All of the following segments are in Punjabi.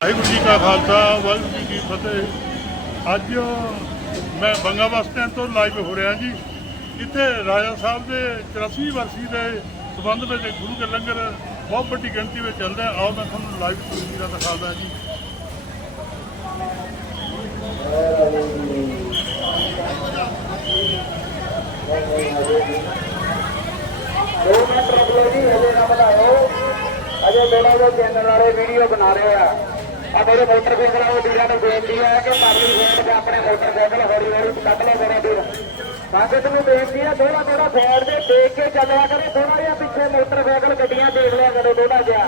ਵਾਹਿਗੁਰੂ ਜੀ ਕਾ ਖਾਲਸਾ, ਵਾਹਿਗੁਰੂ ਜੀ ਕੀ ਫਤਿਹ। ਅੱਜ ਮੈਂ ਬੰਗਾ ਬੱਸ ਸਟੈਂਡ ਤੋਂ ਲਾਈਵ ਹੋ ਰਿਹਾ ਜੀ। ਇੱਥੇ ਰਾਜਾ ਸਾਹਿਬ ਦੇ 84 ਵਰਸੀ ਦੇ ਸਬੰਧ ਵਿੱਚ ਗੁਰੂ ਕੇ ਲੰਗਰ ਬਹੁਤ ਵੱਡੀ ਗਿਣਤੀ ਵਿੱਚ ਚੱਲਦਾ ਹੈ। ਆਓ ਮੈਂ ਤੁਹਾਨੂੰ ਲਾਈਵ ਤਸਵੀਰਾਂ ਦਿਖਾਉਂਦਾ ਜੀ। ਦੋ ਮਿੰਟ ਰੁਕ ਲਓ ਜੀ, ਹਜੇ ਨਾ ਬਣਾਓ ਅਜੇ ਥੋੜਾ ਜਿਹਾ ਚੈਨਲ ਵਾਲੇ ਵੀਡੀਓ ਬਣਾ ਰਹੇ ਆ। ਆ ਮੇਰੇ ਮੋਟਰਸਾਈਕਲ ਵਾਲੇ ਵੀਰਾਂ ਨੂੰ ਬੇਨਤੀ ਹੈ ਕਿ ਪਾਰਲੀ ਰੋਡ ਤੇ ਆਪਣੇ ਮੋਟਰਸਾਈਕਲ ਹੌਲੀ ਹੌਲੀ ਕੱਢ ਲਓ ਮੇਰੇ ਵੀਰ ਸੰਗਤ ਨੂੰ ਬੇਨਤੀ ਹੈ ਥੋੜਾ ਥੋੜਾ ਸਾਈਡ ਤੇ ਦੇਖ ਕੇ ਚੱਲਿਆ ਕਰੋ ਥੋੜਾ ਜਿਹਾ ਪਿੱਛੇ ਮੋਟਰਸਾਈਕਲ ਗੱਡੀਆਂ ਦੇਖ ਲਿਆ ਕਰੋ ਥੋੜਾ ਜਿਹਾ।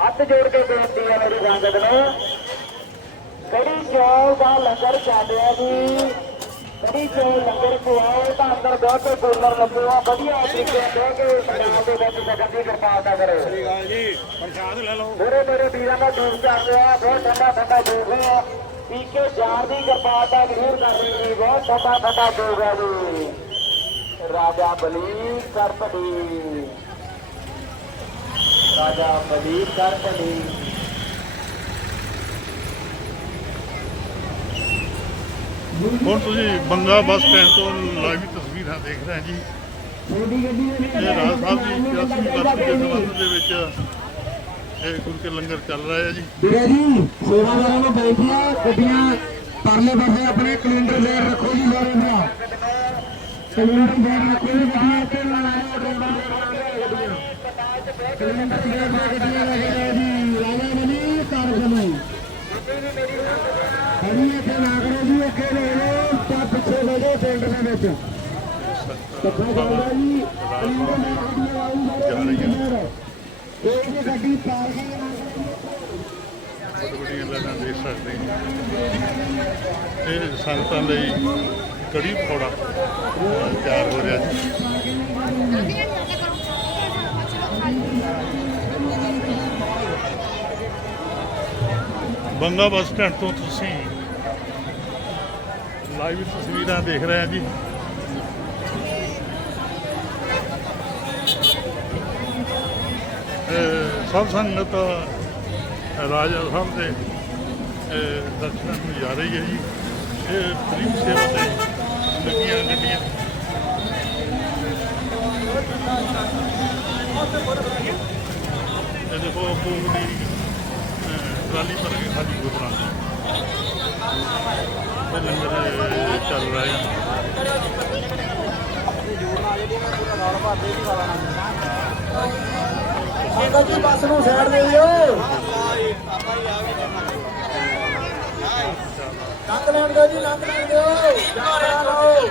ਹੱਥ ਜੋੜ ਕੇ ਬੇਨਤੀ ਹੈ ਮੇਰੀ ਸੰਗਤ ਨੂੰ। ਕੜੀ ਚੌਲ ਦਾ ਲੰਗਰ ਚੱਲਿਆ ਜੀ। ਕੜੀ ਚੌਲ ਲੰਗਰ ਖਵਾਓ ਅੰਦਰ ਬਹਿ ਕੇ ਕੂਲਰ ਲੱਗੂਗਾ ਵਧੀਆ ਤਰੀਕੇ ਨਾਲ ਬਹਿ ਕੇ ਪੰਜਾਬ ਦੇ ਵਿੱਚ ਸਕਣ ਦੀ ਕਿਰਪਾਲਤਾ ਕਰੋ। ਜੀ ਪ੍ਰਸ਼ਾਦ ਲੈ ਲਓ। ਮੇਰੇ ਮੇਰੇ ਵੀਰਾਂ ਦਾ ਦੂਰ ਚੱਲ ਰਿਹਾ ਬਹੁਤ ਠੰਡਾ ਠੰਡਾ ਦੂਰ ਹੈ। ਪੀ ਕੇ ਜਾਣ ਦੀ ਕਿਰਪਾਲਤਾ ਜ਼ਰੂਰ ਕਰਨੀ ਜੀ ਬਹੁਤ ਠੰਡਾ ਠੰਡਾ ਦੂਰ ਹੈ ਜੀ। ਰਾਜਾ ਬਲੀ ਕਰਪੜੀ। ਰਾਜਾ ਬਲੀ ਕਰਪੜੀ। ਹੁਣ ਤੁਸੀਂ ਬੰਗਾ ਬੱਸ ਸਟੈਂਡ ਤੋਂ ਲਾਈਵ ਤਸਵੀਰਾਂ ਦੇਖ ਰਹੇ ਜੀ? ਛੋਟੀ ਗੱਡੀ ਦੇ ਵਿੱਚ ਇਹ ਰਾਜ ਸਾਹਿਬ ਦੀ 84 ਵਰਸੀ ਦੇ ਸਬੰਧ ਦੇ ਵਿੱਚ ਇਹ ਗੁਰੂ ਕੇ ਲੰਗਰ ਚੱਲ ਰਿਹਾ ਹੈ ਜੀ। ਵੀਰੇ ਜੀ ਸੇਵਾਦਾਰਾਂ ਨੂੰ ਬੇਨਤੀ ਹੈ ਗੱਡੀਆਂ ਪਰਲੇ ਪਾਸੇ ਆਪਣੇ ਕੈਲੰਡਰ ਲੈ ਰੱਖੋ ਜੀ ਸਾਰੇ ਭਰਾ। ਕੈਲੰਡਰ ਲੈ ਰੱਖੋ ਜੀ ਗੱਡੀਆਂ ਤੇ ਲਾਇਆ ਗੱਡੀਆਂ। ਕੈਲੰਡਰ ਲੈ ਗੱਡੀਆਂ ਲੈ ਕੇ ਜੀ ਰਾਜਾ ਬਣੀ ਕਰ ਜਮਾਈ ਹਰੀ ਇੱਥੇ ਨਾ ਕਰੋ ਜੀ ਅੱਗੇ ਲੈ ਲਓ ਤਾਂ ਪਿੱਛੇ ਲੈ ਜਾਓ ਦੇ ਵਿੱਚ। ਜੀ ਕੈਲੰਡਰ ਲੈ ਗੱਡੀਆਂ ਆਉਂ ਲਾਈਨਾਂ ਦੇਖ ਸਕਦੇ ਹਾਂ ਇਹ ਸੰਗਤਾਂ ਲਈ ਕੜੀ ਪਕੌੜਾ ਅਹ, ਤਿਆਰ ਹੋ ਰਿਹਾ ਜੀ ਬੰਗਾ ਬੱਸ ਸਟੈਂਡ ਤੋਂ ਤੁਸੀਂ ਲਾਈਵ ਤਸਵੀਰਾਂ ਦੇਖ ਰਹੇ ਆ ਜੀ। ਇਹ ਸਭ ਸੰਗਤ ਰਾਜਾ ਸਾਹਿਬ ਦੇ ਇਹ ਦਰਸ਼ਨਾਂ ਨੂੰ ਜਾ ਰਹੀ ਹੈ ਜੀ। ਇਹ ਫ੍ਰੀ ਸੇਵਾ ਤੇ ਲੱਗੀਆਂ ਗੱਡੀਆਂ। ਇਹ ਦੇਖੋ ਕੋਲ ਦੀ ਟਰਾਲੀ ਭਰ ਕੇ ਖਾਲੀ ਗੁਰਦਾਂ ਇਹ ਲੰਗਰ ਚੱਲ ਰਿਹਾ ਹੈ। ਸੰਗਤ ਜੀ, ਬੱਸ ਨੂੰ ਸਾਈਡ ਦੇ ਦਿਓ। ਲੰਘ ਲੈਣ ਦਿਓ ਜੀ, ਲੰਘ ਲੈਣ ਦਿਓ। ਜਾ ਲਓ।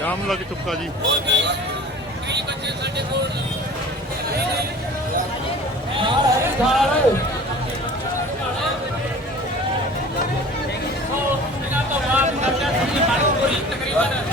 ਜਾਮ ਲੱਗ ਚੁੱਕਾ ਜੀ ਖਾਲ ਹੈ ਜੀ ਖਾਲ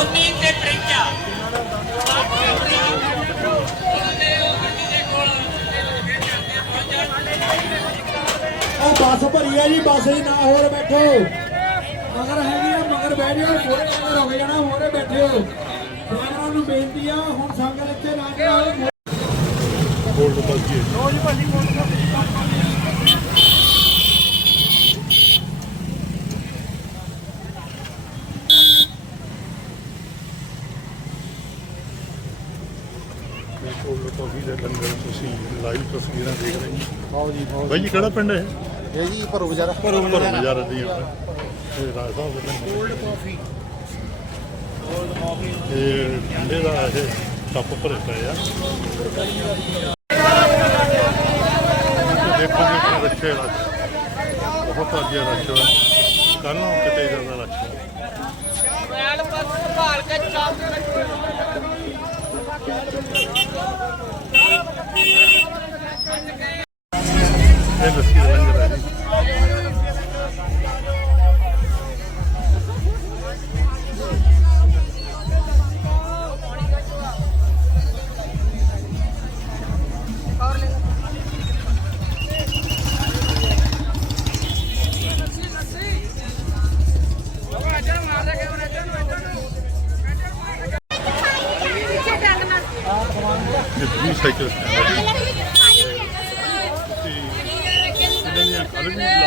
ਸੋਨੀ ਤੇ ਪ੍ਰਿੰਕਾ। ਉਹ ਬੱਸ ਭਰੀ ਆ ਜੀ ਬੱਸ 'ਚ ਨਾ ਹੋਰ ਬੈਠੋ। ਮਗਰ ਹੈਗੀ ਆ ਮਗਰ ਬਹਿ ਜਾਓ ਮੋਰੇ ਮਗਰ ਹੋ ਜਾਣਾ ਮੋਰੇ ਬੈਠਿਓ। ਡਰਾਈਵਰਾਂ ਨੂੰ ਬੇਨਤੀ ਆ ਹੁਣ ਸੰਗਤ ਇੱਥੇ ਨਾ ਜਾਓ ਗੋਲਡ ਬੱਸ ਜੀ ਗੋਲਡ ਕਾਫੀ ਦੇ ਲੰਗਰ ਤੁਸੀਂ ਲਾਈਵ ਤਸਵੀਰਾਂ ਦੇਖ ਰਹੇ ਹੋ ਆਓ ਜੀ ਬਾਈ ਜੀ ਕਿਹੜਾ ਪਿੰਡ ਹੈ ਇਹ ਜੀ ਭਰੋ ਬਜ਼ਾਰ। ਭਰੋ ਬਜ਼ਾਰ। ਦੀ ਇਹ ਰਾਜ ਸਾਹਿਬ ਦੇ ਪਿੰਡ। ਗੋਲਡ ਕਾਫੀ ਇਹ ਠੰਡੇ ਦਾ ਇਹ ਕੱਪ ਭਰੇ ਪਏ ਆ। ਦੇਖੋਗੇ ਕਿ ਰੱਖੇ ਰੱਖ। ਬਹੁਤ ਵਧੀਆ ਰੱਖਿਆ ਹੋਇਆ ਕੱਲ ਨੂੰ ਕਿਤੇ ਜ਼ਿਆਦਾ ਰੱਖਿਆ ਮੈਲ ਪਰ ਸੰਭਾਲ ਕੇ ਚਾਪ ਇਹ ਲੱਸੀ ਦਾ ਲੰਗਰ ਹੈ ਜੀ ਇਹ ਵੀ ਸਾਈਕਲ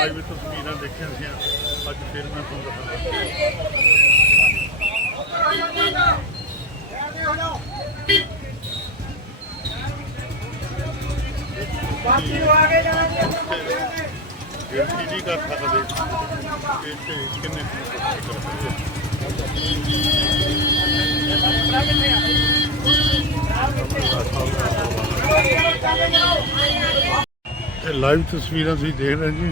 ਕੱਲ੍ਹ ਵੀ ਤਸਵੀਰਾਂ ਦੇਖੀਆਂ ਸੀ ਅੱਜ ਫਿਰ ਮੈਂ ਤੁਹਾਨੂੰ ਦਿਖਾਉਂਦਾ ਗਿਣਤੀ ਨਹੀਂ ਕਰ ਸਕਦੇ ਤੇ ਕਿੰਨੇ ਕਰ ਸਕਦੇ ਇਹ ਲਾਈਵ ਤਸਵੀਰਾਂ ਤੁਸੀਂ ਦੇਖ ਰਹੇ ਜੀ।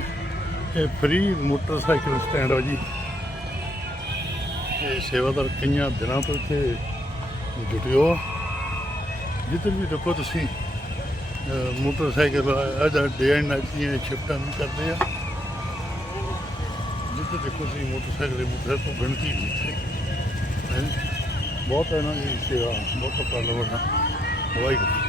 ਇਹ ਫ੍ਰੀ ਮੋਟਰਸਾਈਕਲ ਸਟੈਂਡ ਆ ਜੀ। ਇਹ ਸੇਵਾਦਾਰ ਕਈਆਂ ਦਿਨਾਂ ਤੋਂ ਇੱਥੇ ਜੁਟਿਓ ਹੋ। ਜਿੱਧਰ ਵੀ ਦੇਖੋ ਤੁਸੀਂ ਮੋਟਰਸਾਈਕਲ ਅਜਾ ਡੇ ਐਂਡ ਨਾਈਟ ਦੀਆਂ ਸ਼ਿਫਟਾਂ ਵੀ ਕਰਦੇ ਆ। ਜਿੱਥੇ ਦੇਖੋ ਤੁਸੀਂ ਮੋਟਰਸਾਈਕਲ ਦੇ ਮੁੱਦੇ ਤੋਂ ਗਿਣਤੀ ਵੀ ਇੱਥੇ। ਬਹੁਤ ਇਹਨਾਂ ਦੀ ਸੇਵਾ, ਬਹੁਤ ਉਪਰਾਲਾ ਵੱਡਾ ਵਾਹਿਗੁਰੂ।